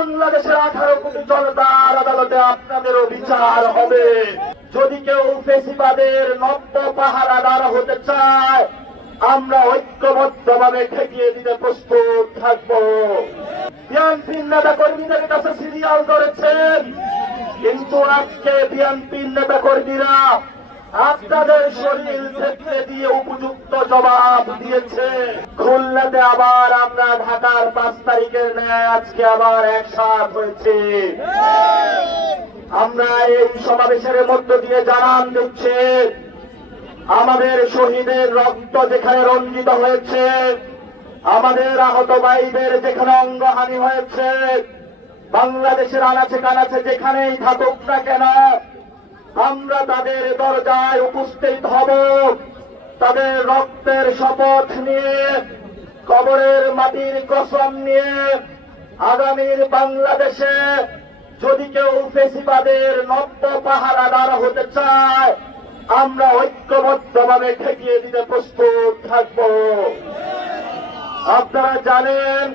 বাংলাদেশের 18 কোটি জনতার আদালতে আপনাদেরও বিচার হবে। যদি কেউ ফেসিবাদের নব্য পাহারাদার হতে চায়, আমরা ঐক্যবদ্ধভাবে ঠেকিয়ে দিতে প্রস্তুত থাকব। বিএনপির নেতা কর্মীদের কাছে সিরিয়াল ধরেছেন, কিন্তু আজকে বিএনপির নেতা কর্মীরা আপনাদের শরীর থেকে দিয়ে উপযুক্ত জবাব দিয়েছে। খুলনাতে আবার আমরা ঢাকার 5 তারিখের ন্যায় আজকে আবার একসাথ হয়েছে। আমরা এই সমাবেশের মধ্য দিয়ে জানান দিচ্ছি, আমাদের শহীদের রক্ত যেখানে রঞ্জিত হয়েছে, আমাদের আহত ভাইদের যেখানে অঙ্গহানি হয়েছে, বাংলাদেশের আনাচে কানাচে যেখানেই থাকুক না কেন, আমরা তাদের দরজায় উপস্থিত হব। তাদের রক্তের শপথ নিয়ে, কবরের মাটির কসম নিয়ে, আগামীর বাংলাদেশে যদি কেউ ফেসিবাদের নব্য পাহারাদার হতে চায়, আমরা ঐক্যবদ্ধভাবে ঠেকিয়ে দিতে প্রস্তুত থাকব। আপনারা জানেন,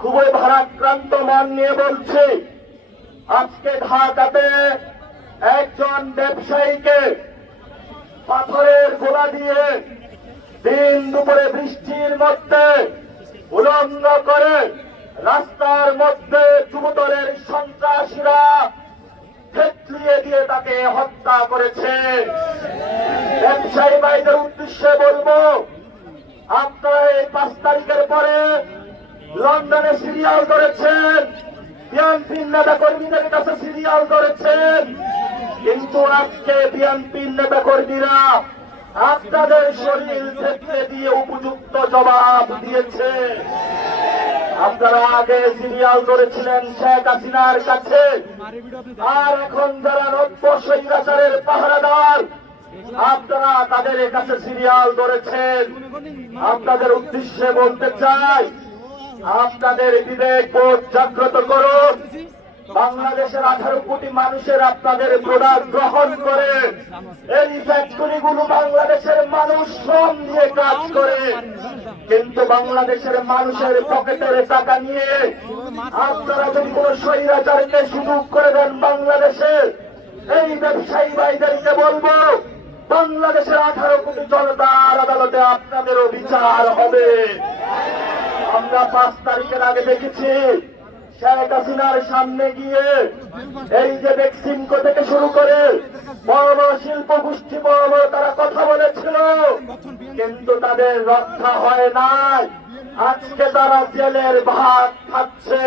খুবই ভারাক্রান্ত মন নিয়ে বলছি, আজকে ঢাকাতে একজন ব্যবসায়ীকে পাথরের গোলা দিয়ে দিন দুপুরে বৃষ্টির মধ্যে উলঙ্গ করে রাস্তার মধ্যে যুবদলের সন্ত্রাসীরা থেতলিয়ে দিয়ে তাকে হত্যা করেছে। ব্যবসায়ী ভাইদের উদ্দেশ্যে বলবো, আপনারা এই 5 তারিখের পরে লন্ডনে সিরিয়াল ধরেছেন, বিএনপির নেতা কর্মীদের কাছে সিরিয়াল ধরেছেন, কিন্তু আজকে বিএনপির নেতা কর্মীরা আপনাদের শরীর থেকে দিয়ে উপযুক্ত জবাব দিয়েছে। আপনারা আগে সিরিয়াল ধরেছিলেন শেখ হাসিনার কাছে, আর এখন যারা নব্য স্বৈরাচারের পাহারাদার, আপনারা তাদের কাছে সিরিয়াল ধরেছেন। আপনাদের উদ্দেশ্যে বলতে চাই, আপনাদের বিবেক বোধ জাগ্রত করুন। বাংলাদেশের 18 কোটি মানুষের আপনাদের প্রোডাক্ট গ্রহণ করে এই ফ্যাক্টরিগুলো বাংলাদেশের মানুষ শ্রম দিয়ে কাজ করে, কিন্তু বাংলাদেশের মানুষের পকেটের টাকা নিয়ে আপনারা যদি কোন স্বৈরাচারকে সুযোগ করে দেন বাংলাদেশে, এই ব্যবসায়ী ভাইদেরকে বলবো, বাংলাদেশের 18 কোটি জনতার আদালতে আপনাদেরও বিচার হবে। আমরা 5 তারিখের আগে দেখেছি শেখ হাসিনার সামনে গিয়ে এই যে বেক্সিমকো থেকে শুরু করে বড় বড় শিল্প গোষ্ঠী বড় বড় তারা কথা বলেছিল, কিন্তু তাদের রক্ষা হয় নাই। আজকে তারা জেলের ভাত খাচ্ছে।